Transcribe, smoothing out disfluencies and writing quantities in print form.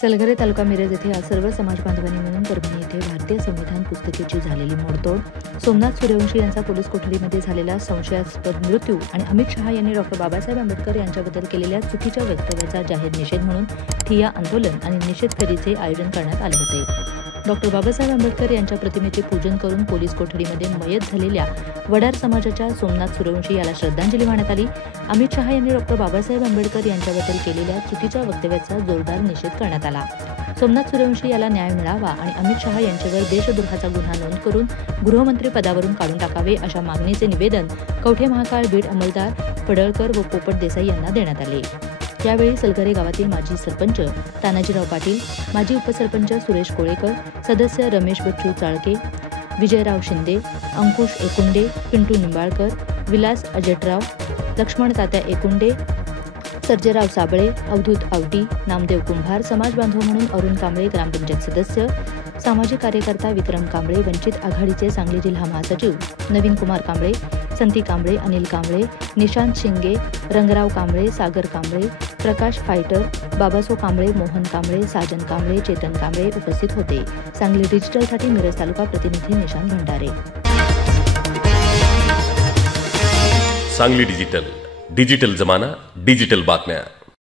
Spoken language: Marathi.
सलगरे तालुका मिरज येथे आज सर्व समाज बांधवांनी मिळून परभणी येथे भारतीय संविधान पुस्तिकेची झालेली मोडतोड, सोमनाथ सूर्यवंशी यांचा पोलीस कोठडीमध्ये झालेला संशयास्पद मृत्यू आणि अमित शहा यांनी डॉ. बाबासाहेब आंबेडकर यांच्याबद्दल केलेल्या चुकीच्या वक्तव्याचा जाहीर निषेध म्हणून ठिय्या आंदोलन आणि निषेध फेरीचे आयोजन करण्यात आले होते. डॉ. बाबासाहेब आंबेडकर यांच्या प्रतिमेचे पूजन करून पोलीस कोठडीमध्ये मयत झालेल्या वडार समाजाच्या सोमनाथ सूर्यवंशी याला श्रद्धांजली वाहण्यात आली. अमित शहा यांनी डॉ. बाबासाहेब आंबेडकर यांच्याबद्दल केलेल्या चुकीच्या वक्तव्याचा जोरदार निषेध करण्यात आला. सोमनाथ सूर्यवंशी याला न्याय मिळावा आणि अमित शहा यांच्यावर देशद्रोहाचा गुन्हा नोंद करून गृहमंत्री पदावरून काढून टाकावे अशा मागणीचे निवेदन कवठे महाकाळ बीड अंमलदार पडळकर व पोपट देसाई यांना देण्यात आले. यावेळी सलगरे गावातील माजी सरपंच तानाजीराव पाटील, माजी उपसरपंच सुरेश कोळेकर, सदस्य रमेश बच्चू चाळके, विजयराव शिंदे, अंकुश एकुंडे, पिंटू निंबाळकर, विलास अजटराव, लक्ष्मण तात्या एकुंडे, सर्जेराव साबळे, अवधूत आवटी, नामदेव कुंभार, समाज बांधव म्हणून अरुण कांबळे, ग्रामपंचायत सदस्य, सामाजिक कार्यकर्ता विक्रम कांबळे, वंचित आघाडीचे सांगली जिल्हा महासचिव नवीन कुमार कांबळे, संती कांबळे, अनिल कांबळे, निशांत शिंगे, रंगराव कांबळे, सागर कांबळे, प्रकाश फायटर, बाबासो कांबळे, मोहन कांबळे, साजन कांबळे, चेतन कांबळे उपस्थित होते. सांगली डिजिटलसाठी मिरज तालुका प्रतिनिधी निशांत भंडारे. सांगली डिजिटल जमाना, डिजिटल बातम्या.